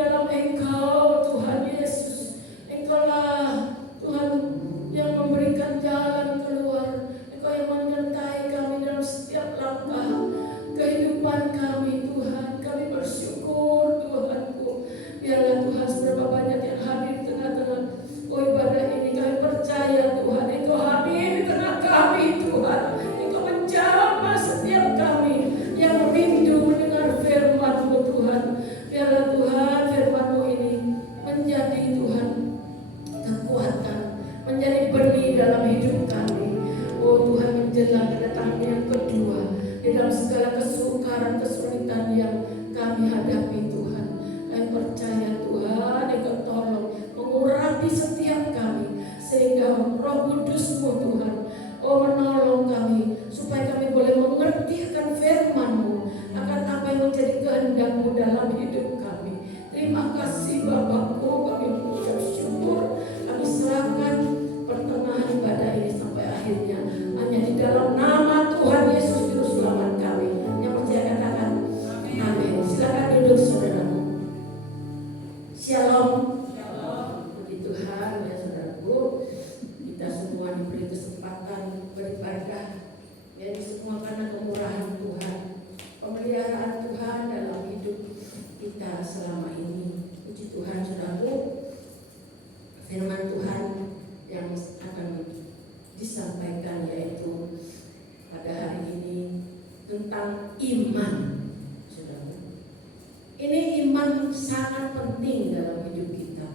dalam Engkau Tuhan Yesus. Engkaulah Tuhan yang memberikan jalan keluar. Engkau yang menyertai kami dalam setiap langkah kehidupan kami Tuhan. Kami bersyukur Tuhanku. Biarlah Tuhan seberapa banyak yang hadir di tengah-tengah ibadah ini, kami percaya Tuhan Engkau hadir di tengah kami Tuhan. Engkau menjamah setiap kami yang rindu mendengar firman-Mu Tuhan. Biarlah Tuhan firman-Mu ini menjadi Tuhan kekuatan, menjadi benih dalam hidup kami. Oh Tuhan, menjelang kedatangan yang kedua, di dalam segala kesukaran, kesulitan yang kami hadapi Tuhan, kami percaya Tuhan Engkau tolong mengurapi setiap kami, sehingga Roh Kudus-Mu Tuhan menolong kami, supaya kami boleh mengerti akan firman-Mu, akan apa yang menjadi kehendak-Mu dalam hidup kami. Terima kasih Bapakku, kami mengucap syukur. Kami serahkan pertengahan ibadah ini sampai akhirnya hanya di dalam nama Tuhan Yesus Juru Selamat kami. Yang percaya katakan amin. Silakan duduk saudaraku. Shalom. Puji Tuhan ya saudaraku. Kita semua diberi kesempatan beribadah. Ya, ini semua karena kemurahan Tuhan, pemeliharaan Tuhan dalam hidup kita selama ini. Puji Tuhan saudaraku. Firman Tuhan yang akan disampaikan yaitu pada hari ini tentang iman. Saudara, ini iman sangat penting dalam hidup kita.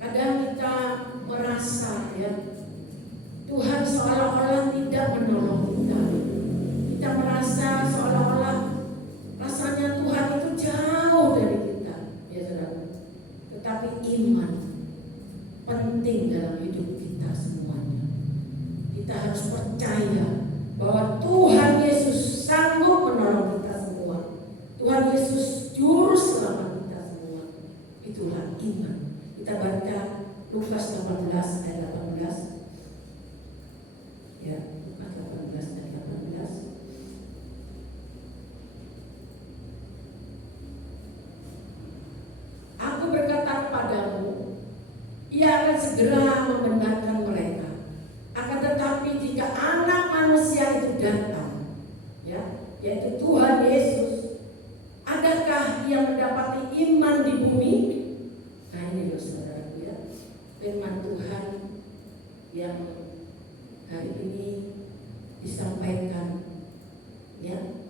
Kadang kita merasa ya Tuhan seolah-olah tidak menolong kita. Kita merasa seolah-olah rasanya Tuhan itu jauh dari kita, ya saudara. Tetapi iman penting dalam hidup kita semuanya. Kita harus percaya bahwa Tuhan Yesus sanggup menolong kita semua. Tuhan Yesus Juru Selamat kita semua. Itulah iman. Kita baca Lukas 18 ayat 18. Ya, Lukas 18 ayat 18. Aku berkata padamu, Ia akan segera membenarkan mereka. Akan tetapi jika Anak Manusia itu datang, ya, yaitu Tuhan Yesus, adakah Ia mendapati iman di bumi? Nah ini loh saudara ya, firman Tuhan yang hari ini disampaikan. Ya,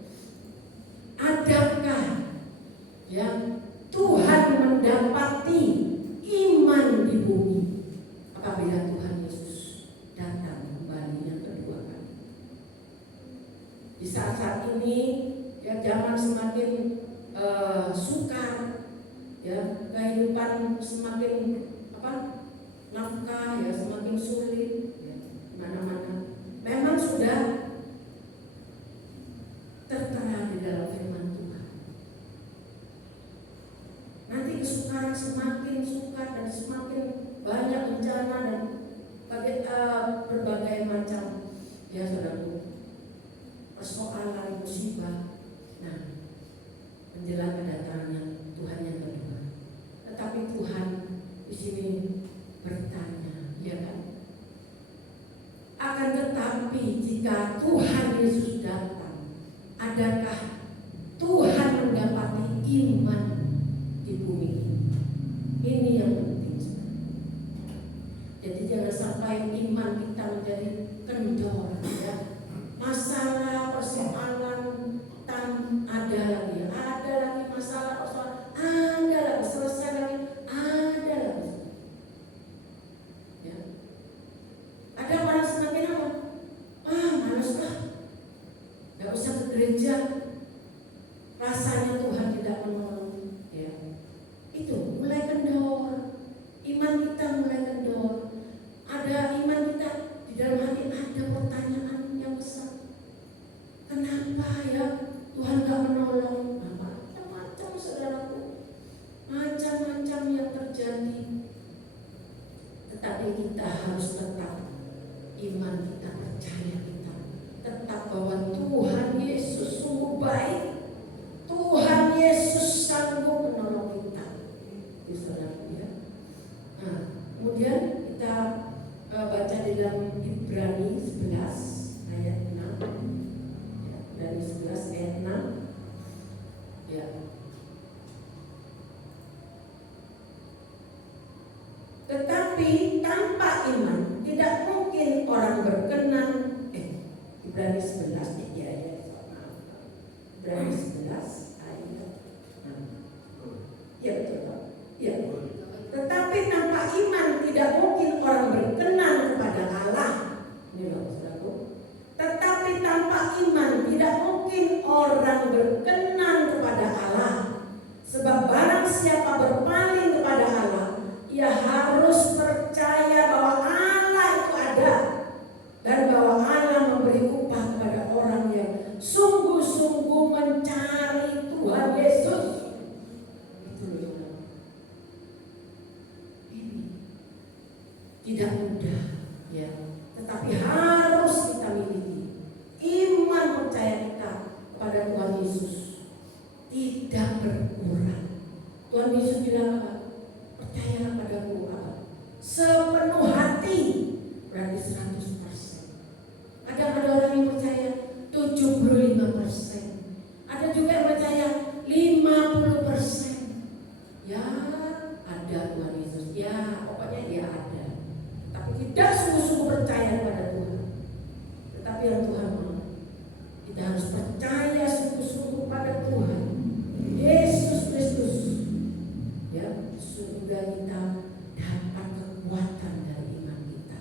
adakah ya Tuhan mendapati iman di bumi apabila Tuhan Yesus datang kembali yang kedua kali? Di saat-saat ini ya zaman semakin sukar, ya kehidupan semakin nafkah ya semakin sulit ya, mana-mana. Memang sudah tertera di dalam firman Tuhan. Nanti kesukaran semakin sukar dan semakin banyak bencana dan berbagai macam ya saudaraku persoalan musibah. Nah, menjelang kedatangan Tuhan yang kedua. Tetapi Tuhan di sini bertanya, ya kan? Akan tetapi jika Tuhan Yesus datang, adakah Tuhan mendapati iman di bumi ini? Ini yang penting. Jadi jangan sampai iman kita menjadi kendor, ya. Masalah, persoalan ada lagi masalah, persoalan ada lagi, selesai lagi ada lagi. Ya. Ada malah semakin apa? Malas lah, nggak usah ke gereja. Rasanya Tuhan tidak menolong. Ya. Itu mulai kendor, iman kita mulai kendor. Ada iman kita di dalam hati ada pertanyaan yang besar. Kenapa ya Tuhan gak menolong? Macam-macam saudaraku, macam-macam yang terjadi. Tetapi kita harus tetap iman kita, percaya kita tetap bahwa Tuhan Yesus sungguh baik. Tuhan Yesus sanggup menolong kita. Tetapi tanpa iman tidak mungkin orang berkenan. Ibrani 11 ya. Ibrani 11 ayat. Ya betul. Ya. Tetapi tanpa iman tidak mungkin orang berkenan kepada Allah. Ini loh, saudaraku. Tetapi tanpa iman tidak mungkin orang berkenan kepada Allah. Sebab barang siapa berpaling kepada Allah, ia harus percaya bahwa Allah itu ada dan bahwa Allah memberi upah kepada orang yang sungguh-sungguh mencari Tuhan Yesus. Ini tidak mudah, ya, tetapi harus kita miliki. Iman percaya kita kepada Tuhan Yesus tidak berkurang. Tuhan Yesus bilang apa? Percayalah padaku apa? Sepenuh hati, berarti 100%. Ada orang yang percaya 75%. Ada juga yang percaya 50%. Ya, ada Tuhan Yesus. Ya, pokoknya dia ada. Tapi tidak sungguh-sungguh percaya kepada Tuhan. Tetapi yang Tuhan mau, kita harus percaya sungguh-sungguh pada Tuhan Yesus Kristus. Ya, sehingga kita dapat kekuatan dari iman kita.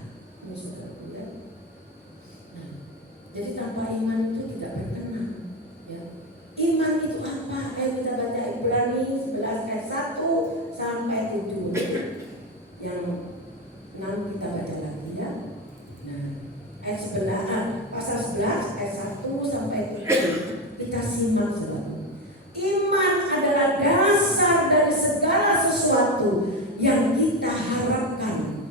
Ya. Nah, jadi tanpa iman itu tidak berkenan. Ya. Iman itu apa? Ayo kita baca Ibrani 11 ayat 1 sampai 7. Yang 6 kita baca lagi ya. Nah, ayat 11, pasal 11 ayat 1 sampai 7. Kita simak sebab iman adalah dasar dari segala sesuatu yang kita harapkan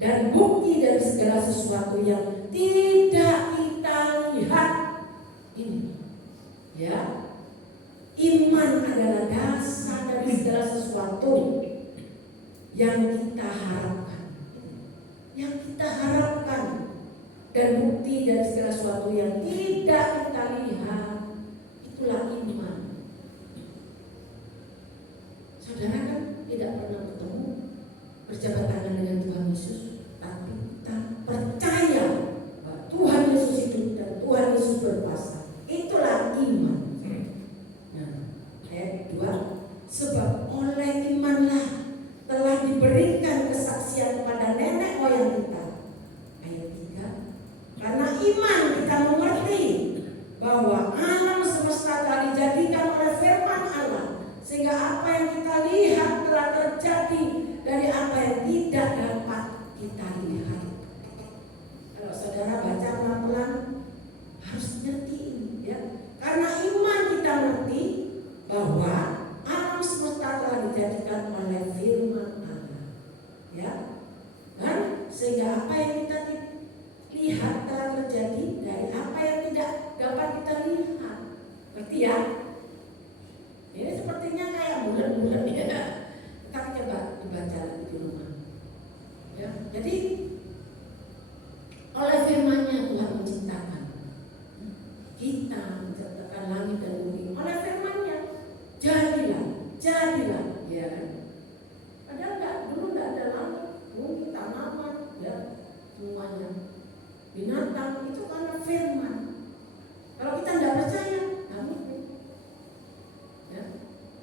dan bukti dari segala sesuatu yang tidak kita lihat. Ini, ya, iman adalah dasar dari segala sesuatu yang kita harapkan, dan bukti dari segala sesuatu yang tidak kita lihat. Itulah iman. Saudara kan tidak pernah bertemu, berjabat tangan dengan Tuhan Yesus, tapi kita percaya bahwa Tuhan Yesus hidup dan Tuhan Yesus berkuasa. Itulah iman. Nah, ayat 2, sebab oleh imanlah telah diberikan kesaksian kepada nenek moyang kita. Ayat 3, karena iman kita mengerti bahwa alam semesta telah dijadikan oleh firman Allah, sehingga apa yang kita lihat telah terjadi dari apa yang tidak dapat kita lihat. Kalau saudara baca pelan-pelan harus ngerti ini, ya. Karena iman kita ngerti bahwa alam semesta telah dijadikan oleh firman Allah, ya. Dan sehingga apa yang kita lihat telah terjadi dari apa yang tidak dapat kita lihat. Ngerti ya? Ini sepertinya kayak bulan-bulan ya. Kita coba dibaca lagi di rumah. Ya, jadi oleh firman-Nya Tuhan menciptakan. Kita menciptakan langit dan bumi oleh firman-Nya. Jadilah, ya. Padahal dulu enggak ada langit, bumi, tanaman, ya, semuanya. Binatang itu karena firman. Kalau kita tidak percaya, nggak mungkin. Ya.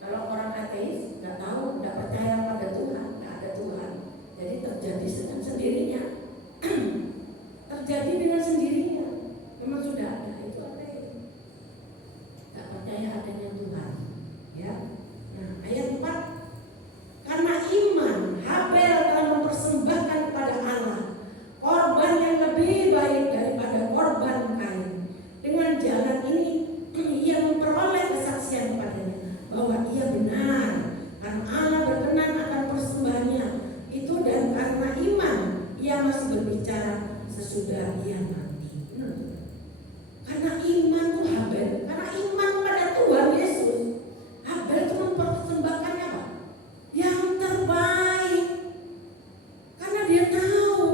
Kalau orang ateis nggak tahu, nggak percaya pada Tuhan, nggak ada Tuhan, jadi terjadi dengan sendirinya. Terjadi dengan sendirinya. Memang sudah ada, itu ateis. Nggak percaya adanya Tuhan. Ya. Nah, ayat 4, karena iman Habel telah mempersembahkan kepada Allah korban yang lebih baik daripada korban Kain. Dengan jalan ini ia memperoleh kesaksian kepadanya bahwa ia benar, karena Allah berkenan akan persembahannya itu, dan karena iman ia masih berbicara sesudah ia mati. Karena iman tuh Habel, karena iman pada Tuhan Yesus, Habel itu mempersembahkannya apa? Yang terbaik. Karena dia tahu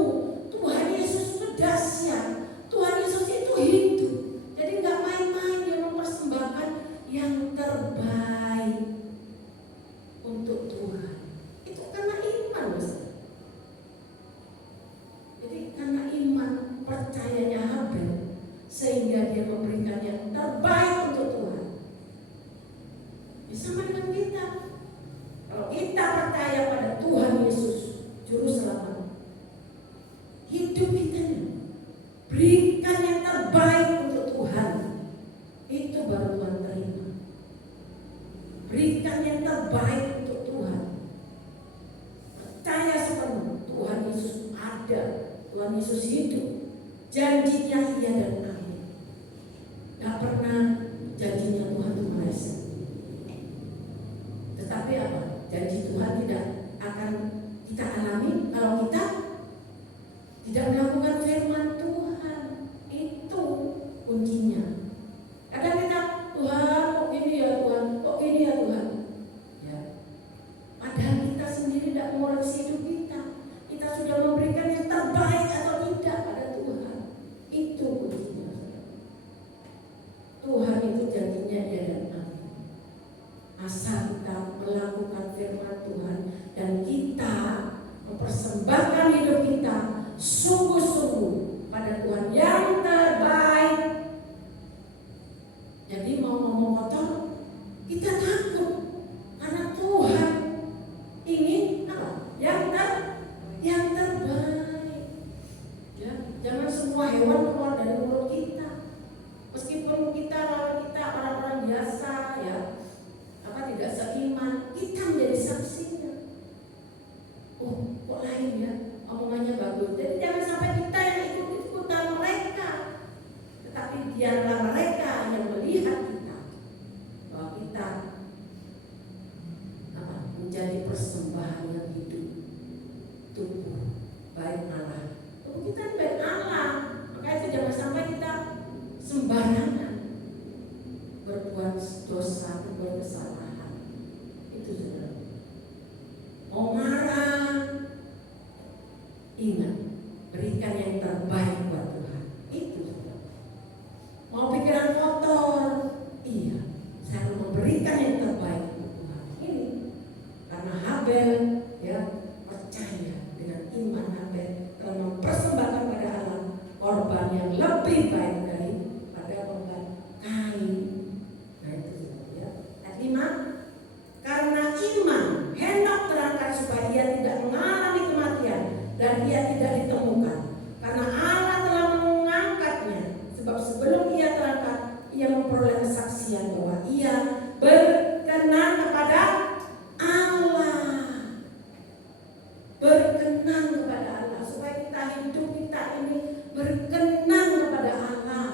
Tuhan Yesus itu dahsyat, Tuhan Yesus itu hidup. Jadi nggak main-main dia mempersembahkan yang terbaik untuk Tuhan. Itu karena iman, kita percaya pada Tuhan Yesus Juru Selamat, hidup kita berikan yang terbaik untuk Tuhan, itu baru Tuhan terima. Berikan yang terbaik untuk Tuhan. Percaya sepenuh Tuhan Yesus ada, Tuhan Yesus hidup. Janjinya iya dan amin. Gak pernah janjinya Tuhan itu meleset. Tetapi apa? Janji Tuhan tidak akan kita alami kalau kita tidak melakukan firman Tuhan. Itu kuncinya. Kadang kita, Tuhan kok gini ya Tuhan, kok gini ya Tuhan. Ya. Padahal kita sendiri tidak mengoreksi hidup kita. Kita sudah memberikan yang terbaik atau tidak pada Tuhan. Itu kuncinya. Tuhan itu janjinya ya dan amin. Asal kita melakukan firman Tuhan dan kita mempersembahkan hidup kita sungguh-sungguh pada Tuhan yang terbaik. Jadi mau ngomong kotor, kita takut karena Tuhan ingin apa? Yang terbaik. Ya, jangan semua hewan keluar dari mulut kita. Meskipun kita orang-orang biasa ya, tidak seiman, kita menjadi saksinya. Oh, kok lain ya? Omongannya bagus. Jadi jangan sampai kita yang ikut-ikutan mereka. Tetapi biarlah mereka yang melihat kita bahwa kita menjadi persembahan yang hidup, tubuh baik Allah. Tubuh kita baik Allah. Maka itu jangan sampai kita sembarangan berbuat dosa, berbuat kesalahan. Itu saudara. Mau marah, ingat, berikan yang terbaik buat Tuhan. Itu saudara. Mau pikiran kotor, iya, saya memberikan yang terbaik buat Tuhan. Ini karena Habel ya percaya dengan iman Habel telah mempersembahkan pada Allah korban yang lebih baik daripada korban Kain. Nah itu ya. Ayat 5, karena iman Henok terangkat supaya ia tidak mengalami kematian dan ia tidak ditemukan karena Allah telah mengangkatnya. Sebab sebelum ia terangkat, ia memperoleh kesaksian bahwa ia berkenan kepada Allah. Berkenan kepada Allah, supaya kita hidup kita ini berkenan kepada Allah.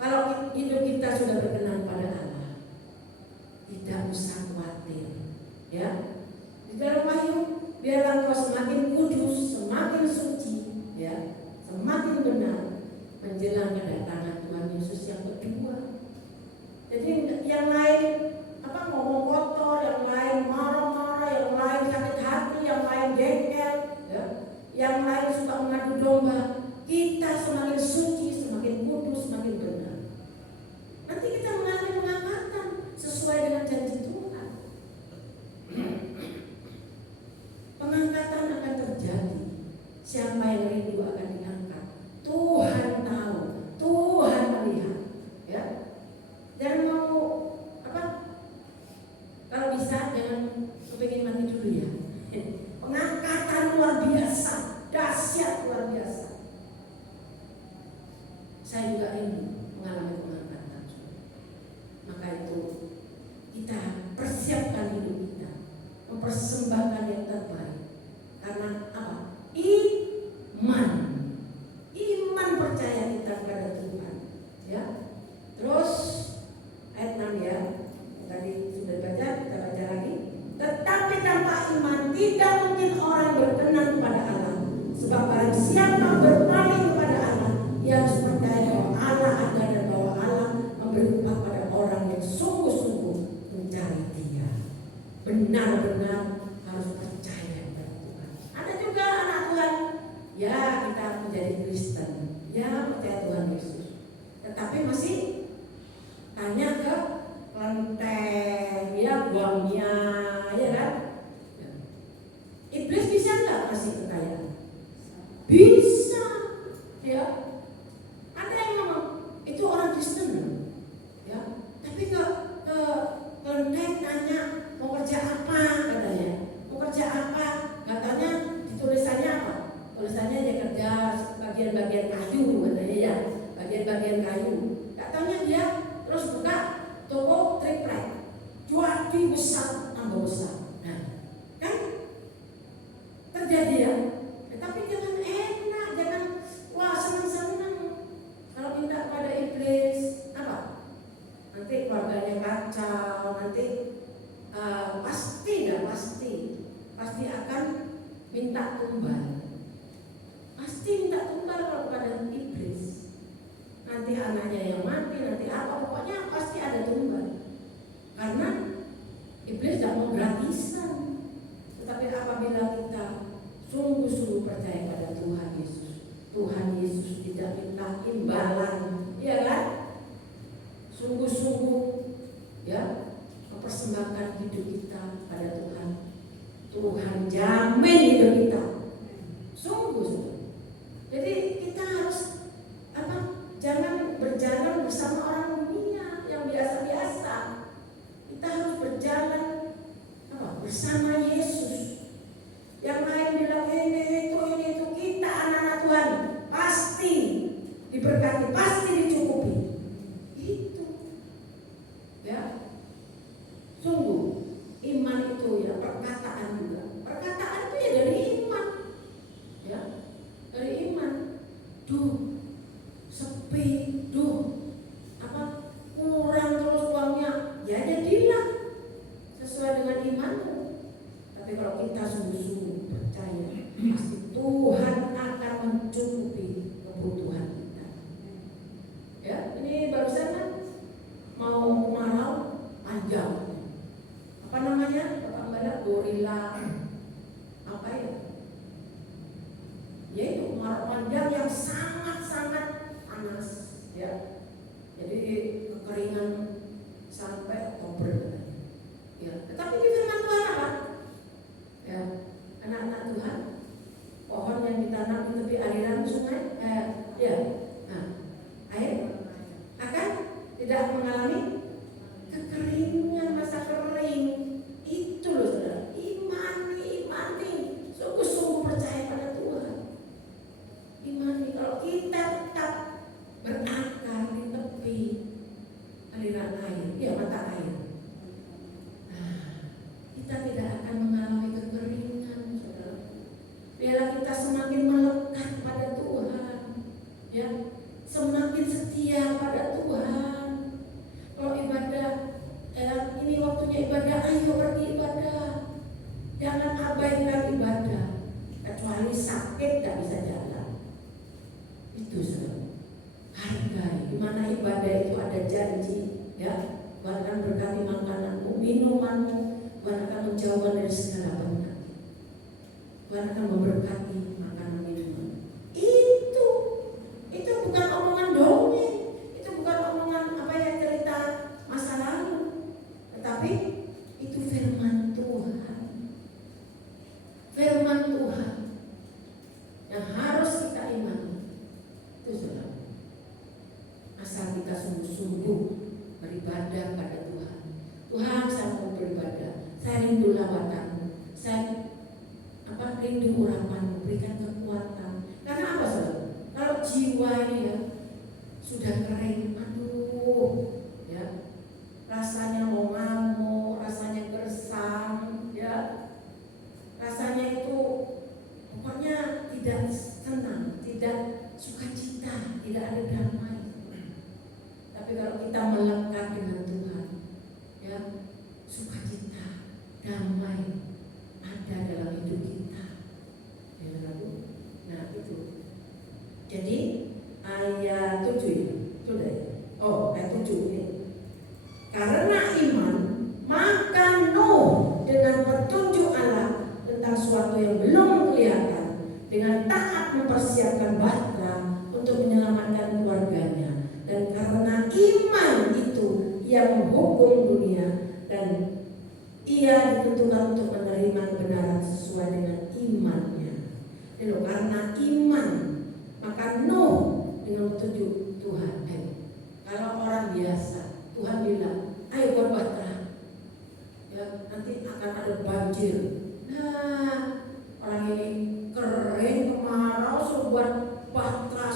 Kalau hidup kita sudah berkenan pada Allah, tidak usah khawatir. Ya, di dalam Wahyu, biarlah engkau semakin kudus, semakin suci, ya, semakin benar menjelang kedatangan Tuhan Yesus yang kedua. Jadi yang lain ngomong kotor, yang lain marah-marah, yang lain sakit hati, yang lain jengkel, ya, yang lain suka mengadu domba. Kita semakin suci, semakin kudus, semakin benar. Nanti kita mengalami pengangkatan sesuai dengan janji Tuhan. Pengangkatan akan terjadi. Siapa yang rindu akan diangkat? Tuhan tahu, Tuhan melihat. Ya, jangan mau kalau bisa jangan kepingin mati dulu ya. Pengangkatan luar biasa, dahsyat luar biasa. Saya juga ingin mengalami pengangkatan. Maka itu kita persiapkan hidup kita, mempersembahkan yang terbaik. Karena apa? Iman percaya kita kepada Tuhan. Ya. Terus ayat 6 ya. Tadi sudah baca, kita baca lagi. Tetapi tanpa iman tidak mungkin orang berkenan kepada Allah. Sebab barang siapa berpaling kepada Allah, ia harus percaya bahwa Allah ada dan bahwa Allah memberi upah pada orang yang sungguh-sungguh mencari Dia. Benar-benar harus percaya kepada Tuhan. Ada juga anak Tuhan, ya kita menjadi Kristen, ya percaya Tuhan Yesus, tetapi masih tanya ke kelenteng, ya buangnya, ya kan? Iblis bisa nggak kasih kekayaan? Bisa, ya. Ada yang ngomong itu orang Kristen, ya. Tapi ke kelenteng tanya mau kerja apa? bagian kayu katanya ya, bagian kayu. Tak taunya dia terus buka toko triplek, jadi besar, tambah besar. Nah, kan terjadi ya. Tapi jangan enak, jangan wah senang-senang. Kalau minta pada iblis apa? Nanti keluarganya kacau, nanti pasti akan minta tumbal. Pasti minta tumbal kalau pada iblis. Nanti anaknya yang mati, nanti apa, pokoknya pasti ada tumbal. Karena iblis tidak mau gratisan. Tetapi apabila kita sungguh-sungguh percaya pada Tuhan Yesus tidak minta imbalan, ya kan? Sungguh-sungguh ya mempersembahkan hidup kita pada Tuhan jamin hidup kita. Sungguh. Jadi kita harus jangan berjalan bersama orang dunia yang biasa-biasa. Kita harus berjalan bersama Yesus. Yang lain bilang ini itu, kita anak-anak Tuhan pasti diberkati, pasti dicukupi. Itu ya. Sungguh iman itu ya, perkataan juga. Perkataan itu ya dari iman. Ya, dari iman. Sepi, kurang terus uangnya. Ya jadilah sesuai dengan imanmu. Tapi kalau kita sungguh-sungguh percaya, pasti Tuhan akan mencukupi kebutuhan kita. Ya, ini barusan kan mau kemarau panjang. Apa namanya? Bapak Mbak gorila. Apa ya? Yaitu kemarau panjang yang sangat-sangat panas. Ya. Jadi kekeringan sampai Oktober. Ya, tetapi di firman Tuhan apa? Ya, anak-anak Tuhan, pohon yang ditanam di tepi aliran sungai, air akan tidak mengalami kekeringan, masa kering. Itu loh saudara, imani, sungguh-sungguh percaya pada Tuhan. Imani kalau kita tetap berakar di tepi aliran air, ya mata air. Kita tidak akan mengalami kekeringan, saudara. Biarlah kita semakin melekat pada Tuhan, ya, semakin setia pada Tuhan. Kalau ibadah, ini waktunya ibadah, ayo pergi ibadah. Jangan abaikan ibadah, kecuali sakit tidak bisa jalan. Itu saudara. Hargai, di mana ibadah itu ada janji, ya. Tuhan akan berkati makananmu, minumanmu. Tuhan akan menjauhkan dari segala penyakit. Tuhan akan memberkati makanan minuman. Itu bukan omongan dongeng, itu bukan omongan cerita masa lalu, tetapi itu firman Tuhan. Firman Tuhan yang harus kita imani. Itu saudara. Asal kita sungguh-sungguh beribadah pada Tuhan. Tuhan, saya mau beribadah. Saya rindu lawatanmu, saya rindu urapanmu, berikan kekuatan. Karena apa saudara? Kalau jiwa ini ya sudah kering, ya rasanya mau ngamuk, rasanya gersang, ya rasanya itu pokoknya tidak tenang, tidak sukacita, tidak ada damai. Tapi kalau kita melekat dengan Tuhan, ya sukacita, damai ada dalam hidup kita. Ya, nah itu. Jadi ayat 7 ya. Sudah ya? Ayat 7 ini. Karena iman, maka Nuh dengan petunjuk Allah tentang suatu yang belum kelihatan, dengan taat mempersiapkan bahtera untuk menyelamatkan keluarganya. Dan karena iman itu ia menghukum dunia, dan ia ditentukan untuk menerima kebenaran sesuai dengan imannya. Lalu karena iman, maka Nuh dengan petunjuk Tuhan. Kalau orang biasa, Tuhan bilang, ayo buat bahtera, ya nanti akan ada banjir. Nah, orang ini kering, kemarau, suruh buat bahtera,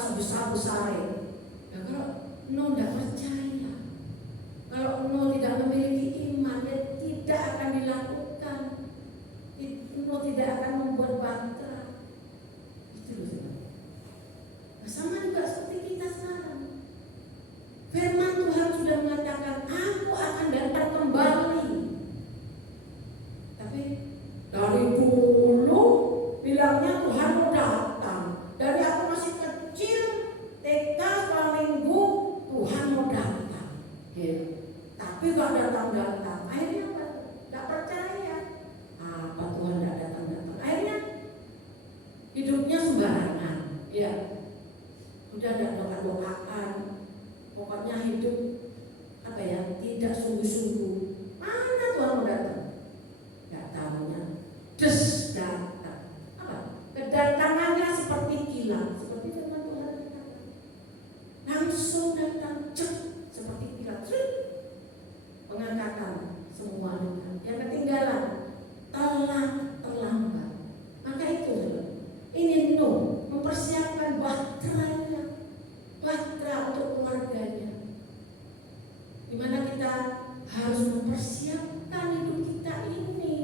hidup tidak sungguh-sungguh, mana Tuhan mau datang? Gak tahunya des datang. Kedatangannya seperti kilat, seperti firman Tuhan katakan. Langsung datang cek seperti kilat. Pengangkatan semuanya. Yang ketinggalan telah terlambat. Maka itu ini Nuh mempersiapkan bahteranya, bahtera untuk keluarganya. Dimana kita harus mempersiapkan hidup kita ini.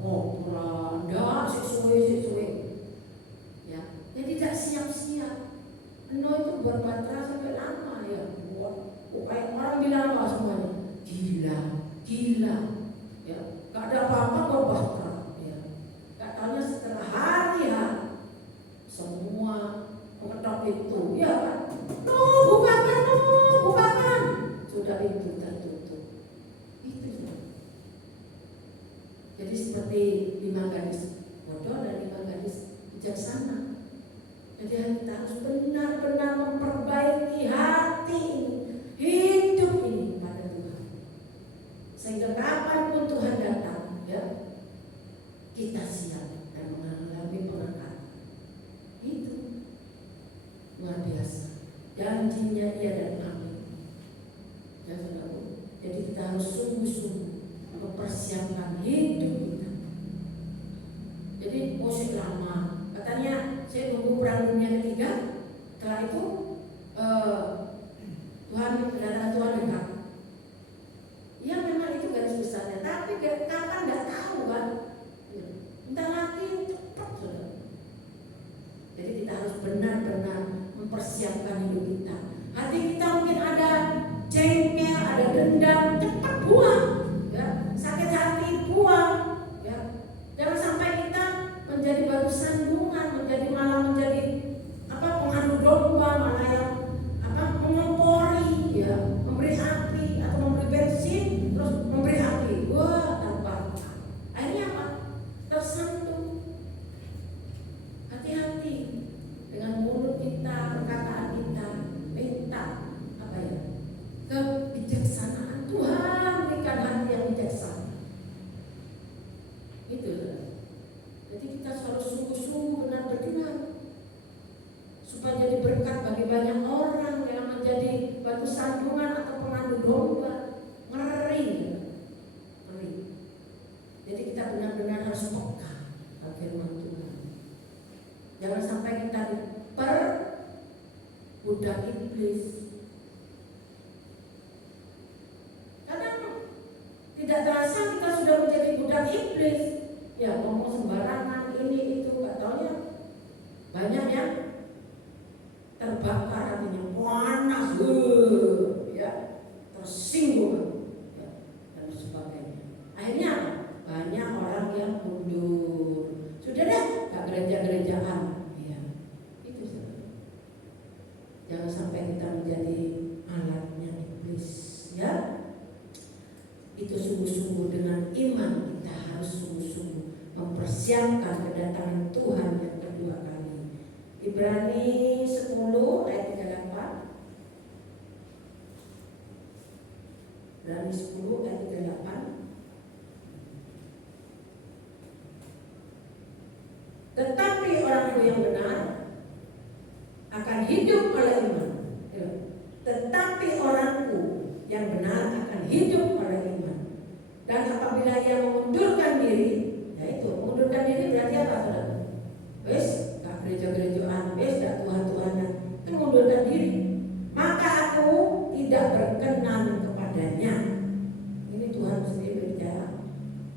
Enggak sesuai. Ya, jadi tidak siap-siap. Nuh itu buat bahtera sampai lama ya. Kayak orang bilang apa semuanya? Gila. Ya, gak ada apa-apa kok bahtera. Ya, gak taunya setelah hari semua mengetok pintu, ya kan? Bukakan. Sudah pintu tertutup. Itu ya. Jadi seperti 5 gadis bodoh dan 5 gadis bijaksana. Jadi kita harus benar-benar memperbaiki hati ini, hidup ini pada Tuhan. Sehingga kapanpun Tuhan datang, ya, kita siap dan mengalami pengangkatan. Itu luar biasa. Janjinya Dia dan amin. Ya, saudara. Jadi kita harus sungguh-sungguh mempersiapkan hidup kita. Jadi musik lama. Katanya saya tunggu perang dunia ketiga. Setelah itu kedatangan Tuhan dekat. Ya memang itu garis besarnya. Tapi kapan nggak tahu kan. Entah lagi cepat saudara. Jadi kita harus benar-benar mempersiapkan hidup kita. Hati kita mungkin ada jengkel, ada dendam, cepat buang. Ya, sakit hati buang. Ya, jangan sampai kita menjadi batu sandungan, malah menjadi pengadu domba, malah yang mengompori, ya, memberi api atau memberi bensin, terus memberi api. Wah, tanpa akhirnya apa? Tersentuh. Hati-hati dengan mulut kita, perkataan kita, minta kebijaksanaan. Tuhan berikan hati yang bijaksana. Itu. Jadi kita harus sungguh-sungguh benar-benar supaya jadi berkat bagi banyak orang yang menjadi batu sandungan atau pengadu domba. Ngeri. Jadi kita benar-benar harus peka pada firman Tuhan. Jangan sampai kita diperbudak iblis. Kadang tidak terasa kita sudah menjadi budak iblis. Ya, ngomong sembarangan ini itu, gak taunya banyak yang terbakar hatinya, panas, ya, tersinggung, ya, dan sebagainya. Akhirnya banyak orang yang mundur. Sudah dah, gak gereja-gerejaan. Ya, itu saja. Jangan sampai kita menjadi alatnya iblis, ya. Itu sungguh-sungguh dengan iman kita harus sungguh-sungguh mempersiapkan kedatangan Tuhan yang kedua kali. Ibrani 10 ayat 38. Ibrani 10 ayat 38. Tetapi orang yang benar akan hidup oleh iman. Tetapi orangku yang benar akan hidup oleh iman. Dan apabila ia mengundurkan diri, yaitu mengundurkan diri berarti apa, saudara? Wes, gak gereja-gerejaan, wes gak Tuhan-Tuhanan, itu mengundurkan diri. Maka aku tidak berkenan kepadanya. Ini Tuhan sendiri berbicara.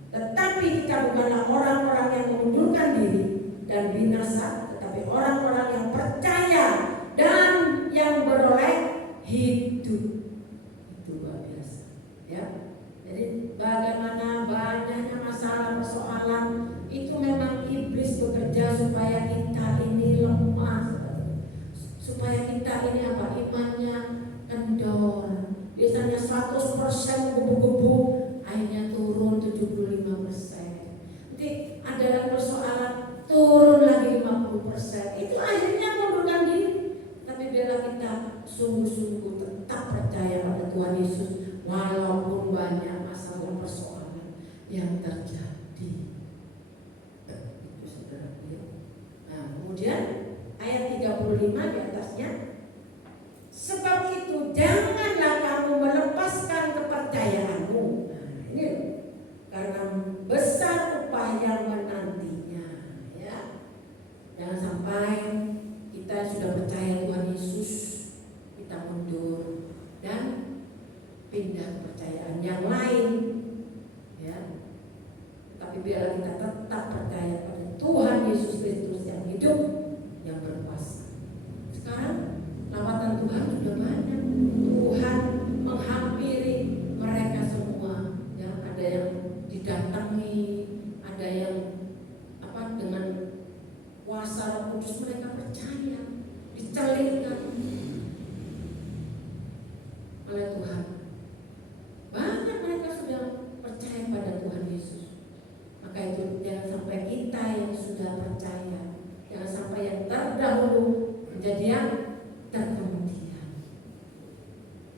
Tetapi kita bukanlah orang-orang yang mengundurkan diri dan binasa, tetapi orang-orang yang percaya dan yang beroleh hidup. Itu luar biasa, ya. Jadi bagaimana banyaknya masalah persoalan itu memang iblis bekerja supaya kita ini lemah, supaya kita ini imannya kendor. Biasanya 100% gebu-gebu, akhirnya turun 75%. Nanti ada persoalan turun lagi 50%. Itu akhirnya mundurkan diri. Tapi biarlah kita sungguh-sungguh terjadi. Itu saudara. Nah, kemudian ayat 35 di atasnya, sebab itu janganlah kamu melepaskan kepercayaanmu. Nah, ini loh, karena besar upah yang menantinya. Ya, jangan sampai kita sudah percaya Tuhan Yesus, kita mundur dan pindah kepercayaan yang lain. Ya, tapi biarlah kita tetap percaya pada Tuhan Yesus Kristus yang hidup, yang berkuasa. Sekarang lawatan Tuhan sudah banyak. Tuhan menghampiri mereka semua. Ya, ada yang didatangi, ada yang dengan kuasa Roh Kudus mereka percaya, dicelingkan oleh Tuhan. Banyak mereka sudah percaya pada Tuhan Yesus. Maka itu jangan sampai kita yang sudah percaya, jangan sampai yang terdahulu menjadi yang terkemudian.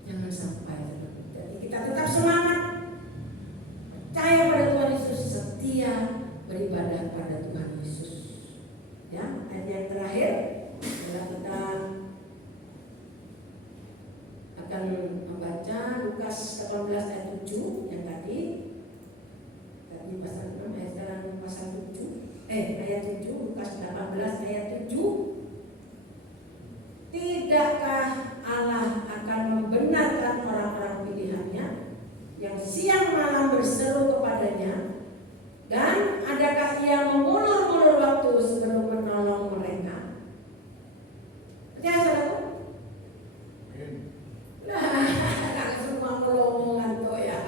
Jangan sampai. Jadi kita tetap semangat, percaya pada Tuhan Yesus, setia beribadah pada Tuhan Yesus. Ya, ayat yang terakhir adalah kita akan membaca Lukas 18 ayat 7 yang tadi pasal 6 ayat sekarang pasal 7 ayat 7, Lukas 18 ayat 7. Tidakkah Allah akan membenarkan orang-orang pilihannya yang siang malam berseru kepadanya, dan adakah ia mengulur-ulur waktu sebelum menolong mereka? Percaya saudaraku? Nah, semua omongan tuh ya.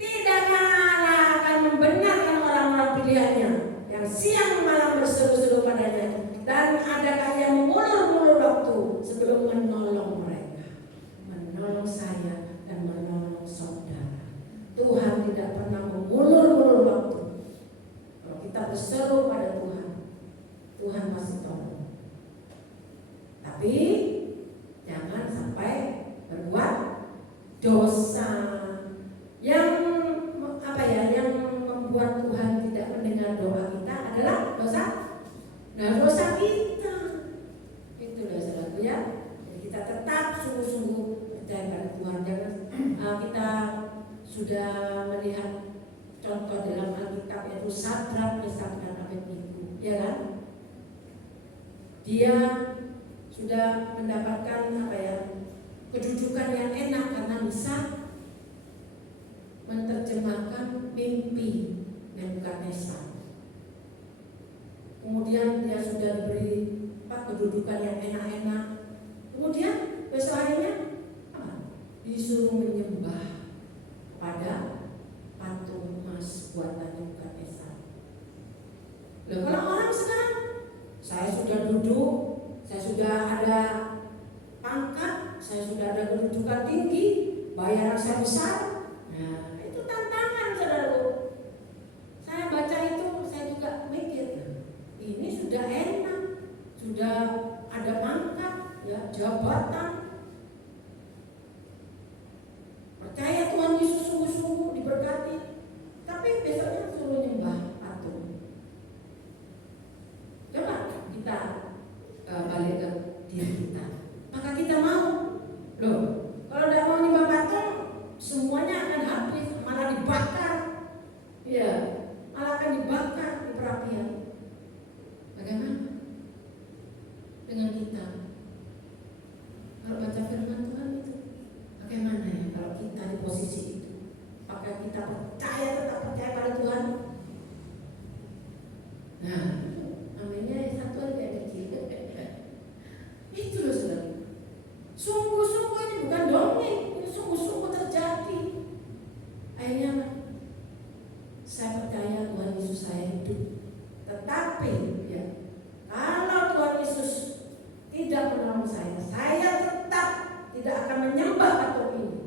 Tidakkah Allah akan membenarkan orang-orang pilihannya yang siang malam berseru-seru padanya, dan adakah ia mengulur-ulur waktu sebelum menolong mereka, menolong saya dan menolong saudara. Tuhan tidak pernah mengulur-ulur waktu. Kalau kita berseru pada Tuhan, Tuhan masih tolong. Tapi jangan sampai berbuat dosa yang yang membuat Tuhan tidak mendengar doa kita adalah dosa. Nah, dosa kita itu saudara ya. Jadi kita tetap sungguh-sungguh percaya pada Tuhan. Jangan kita sudah melihat contoh dalam Alkitab, yaitu Sadrak, Mesak dan Abednego, ya kan? Dia sudah mendapatkan kedudukan yang enak karena bisa menerjemahkan mimpi Nebukadnezar. Kemudian dia sudah diberi kedudukan yang enak-enak. Kemudian besok harinya disuruh menyembah pada patung emas buatan Nebukadnezar. Kalau orang sekarang, saya sudah duduk, saya sudah ada pangkat, saya sudah ada kedudukan tinggi, bayaran saya besar. Nah, itu tantangan saudaraku. Saya baca itu, saya juga mikir, ini sudah enak, sudah ada pangkat, ya, jabatan. Percaya Tuhan Yesus sungguh-sungguh diberkati, tapi besoknya suruh nyembah patung. Coba kita balik ke diri kita. Maka kita mau, loh, kalau tidak mau nyembah patung, semuanya akan habis, malah dibakar. Ya, malah akan dibakar di perapian. Bagaimana dengan kita? Kalau baca firman Tuhan itu, bagaimana ya kalau kita di posisi itu? Apakah kita tetap percaya pada Tuhan? Nah, namanya satu aja yang kecil. Itu loh saudara. Sungguh-sungguh ini bukan dongeng, ini sungguh-sungguh terjadi. Akhirnya saya percaya Tuhan Yesus saya hidup. Tetapi ya, kalau Tuhan Yesus tidak menolong saya tetap tidak akan menyembah patung ini.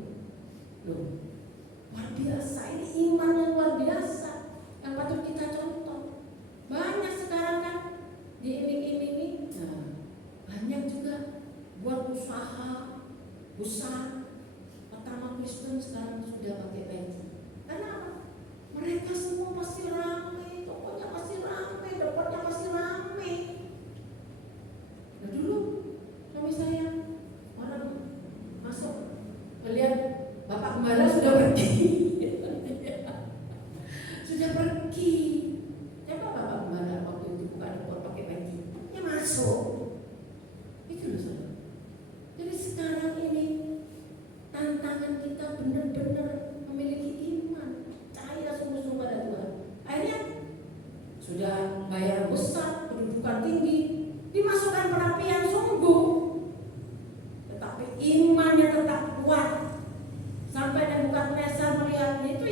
Loh, luar biasa, ini iman yang luar biasa yang patut kita contoh. Banyak sekarang kan diiming-imingi. Nah, banyak juga buat usaha besar, pertama Kristen sekarang sudah pakai peci. Karena apa? Mereka semua pasti ramai, tokonya pasti ramai, dapatnya pasti ramai. Nah dulu suami saya orang masuk melihat Bapak Gembala sudah pergi. Sudah pergi. Coba Bapak Gembala waktu itu buka dapur pakai peci, dia masuk. Itu loh saudara. Jadi sekarang ini tantangan kita benar-benar memiliki iman, percaya sungguh-sungguh pada Tuhan. Akhirnya sudah bayar besar, kedudukan tinggi, dimasukkan perapian sungguh, tetapi imannya tetap kuat. Sampai Nebukadnezar melihat itu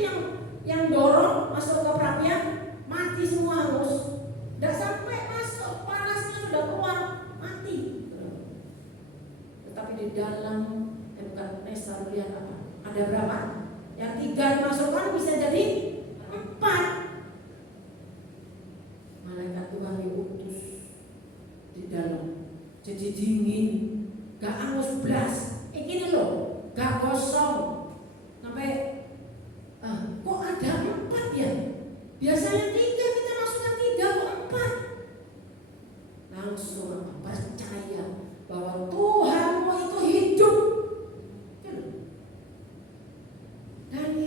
yang dorong masuk ke perapian, mati semua harus. Tidak sampai masuk, panasnya sudah keluar, mati. Tetapi di dalam Nebukadnezar melihat apa? Ada berapa? Yang 3 dimasukkan bisa jadi 4. Malaikat Tuhan diutus di dalam, jadi dingin, gak angus blas. Ini loh, gak kosong. Sampai kok ada 4 ya? Biasanya 3, kita masukkan 3 kok 4. Langsung percaya bahwa Tuhanmu itu hidup. Dari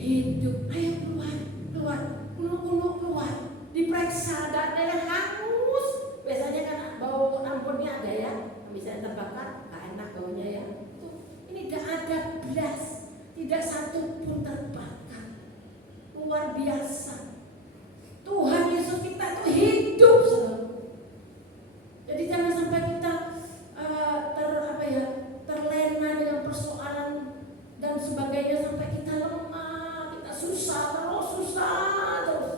hidup. Ayo keluar. Diperiksa, ada yang hangus. Biasanya kan bau ampunnya ada ya, bisa terbakar, gak enak baunya ya. Ini tidak ada belas, tidak satu pun terbakar. Luar biasa. Tuhan Yesus kita itu hidup selalu. Jadi jangan sampai kita terlena dengan persoalan dan sebagainya sampai kita lemah, kita susah terus.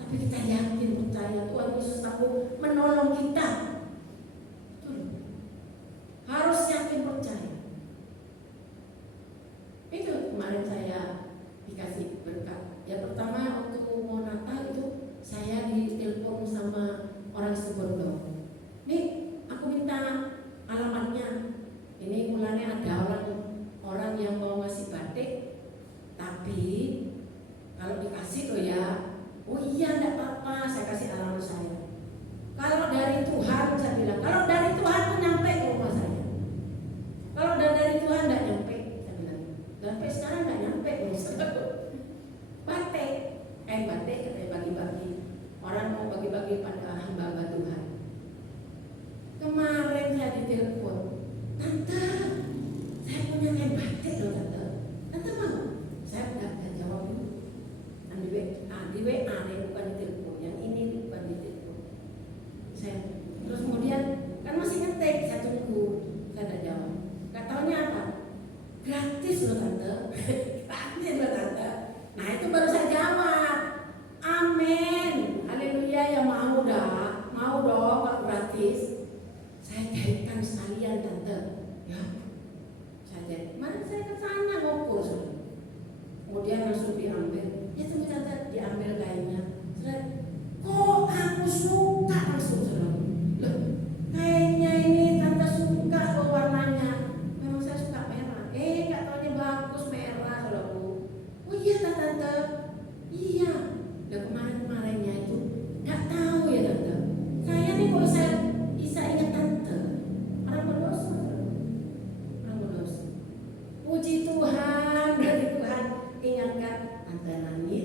Tapi kita yakin percaya Tuhan Yesus tahu menolong kita. Harus yakin percaya. Itu kemarin saya dikasih berkat. Yang pertama waktu mau Natal itu saya ditelepon sama orang Situbondo. Nih aku minta alamatnya. Ini mulanya ada orang yang mau ngasih batik, tapi kalau dikasih loh ya, oh iya enggak apa-apa, saya kasih alamat saya. Kalau dari Tuhan, saya bilang, kalau dari Tuhan itu nyampe ke rumah saya. Kalau dari Tuhan enggak nyampe, saya bilang. Sampai sekarang enggak nyampe loh. Batik katanya bagi-bagi. Orang mau bagi-bagi pada hamba-hamba Tuhan. Kemarin saya ditelepon, Tante, saya punya kain batik loh Tante. Tante mau? Saya udah jawab dulu. Di WA deh, bukan di telepon. Yang ini bukan di telepon. Terus kemudian kan masih ngetik, saya tunggu. Saya udah jawab. Gak taunya apa? Gratis loh Tante. Gratis loh Tante. Nah itu baru saya jawab. Amin. Haleluya, ya mau dong kalau gratis. Saya jadikan sekalian Tante. Ya. Saya jadi. Mana saya ke sana ngukur. Kemudian langsung diambil. Ya tunggu Tante, diambil kainnya. Kok aku suka langsung selalu. Loh, kainnya ini Tante suka loh warnanya. Memang saya suka merah. Gak taunya bagus merah selalu. Oh iya Tante. Iya. Dan kemarin-kemarinnya itu gak tahu ya Tante. Saya nih kalau saya bisa ingat Tante, orang berdosa. Puji Tuhan, berarti Tuhan ingatkan Tante Nani.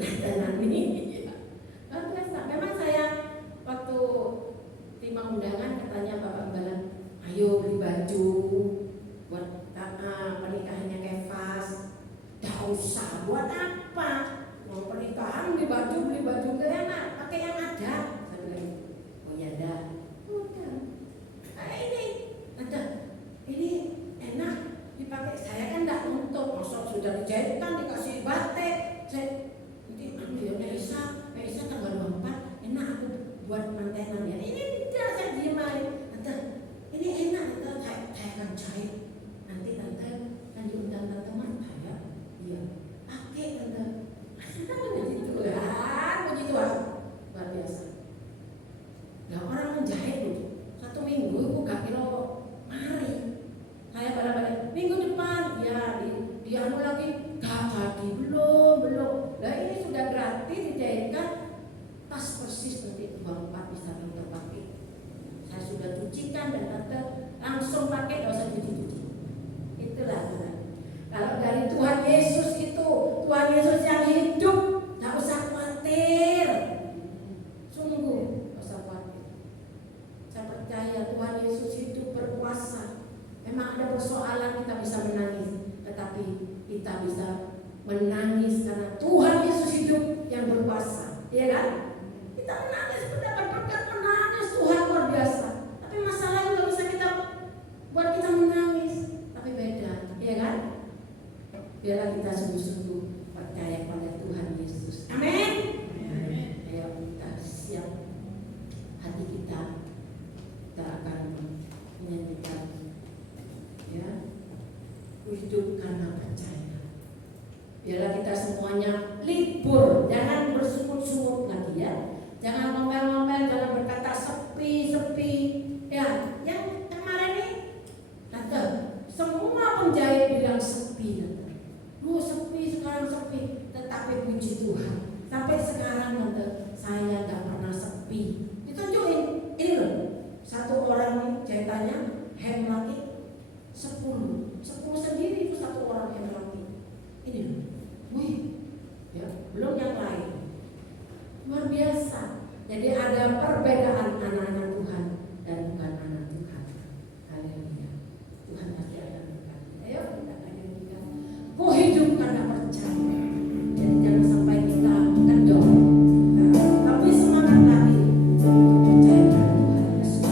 Luar biasa. Memang saya waktu terima undangan katanya Bapak Gembala, ayo beli baju buat pernikahannya Kefas. Gak usah, buat apa? Mau pernikahan beli baju gak enak, pakai yang ada. Saya bilang, oh ya dah. Ini enak dipakai. Saya kan enggak untuk, masa sudah dijahitkan dikasih batik. Saya Isa tanggal 24 enak aku buat mantenannya. Ini tidak, saya diem aja. Tante, ini enak Tante, saya akan jahit. Nanti Tante kan diundang teman saya. Iya, pakai Tante. Puji Tuhan, luar biasa. cucikan dan tante langsung pakai, gak usah cuci-cuci. Itulah Tuhan. Kalau dari Tuhan Yesus itu, Tuhan Yesus yang hidup, gak usah khawatir. Sungguh gak usah khawatir. Saya percaya Tuhan Yesus hidup berkuasa. Memang ada persoalan kita bisa menangis, tetapi kita bisa menangis karena Tuhan Yesus hidup yang berkuasa. Iya kan? Kita menangis, mendapat berkat, menangis, Tuhan luar biasa. Tapi masalahnya nggak bisa kita buat kita menangis, tapi beda, iya kan? Biarlah kita sungguh-sungguh percaya pada Tuhan Yesus. Amin. Ayo kita siap, hati kita akan menyanyikan, ya, hidup karena percaya. Biarlah kita semuanya libur, jangan bersungut-sungut lagi ya. Jangan ngomel-ngomel, jangan berkata sepi-sepi. Ya, yang kemarin nih, tante, semua penjahit bilang sepi, tante. Lu sepi, sekarang sepi. Tetapi puji Tuhan, sampai sekarang tante, saya nggak pernah sepi. Ditunjukin, ini loh, satu orang jahitannya hem laki 10 sendiri itu satu orang hem laki. Ini loh, wih, ya, belum yang lain. Luar biasa. Jadi ada perbedaan anak-anak Tuhan dan bukan anak Tuhan. Haleluya. Tuhan pasti akan berkati. Ayo kita nyanyikan. Ku hidup karena percaya. Jadi jangan sampai kita kendor. Tapi semangat lagi untuk percaya pada Tuhan Yesus.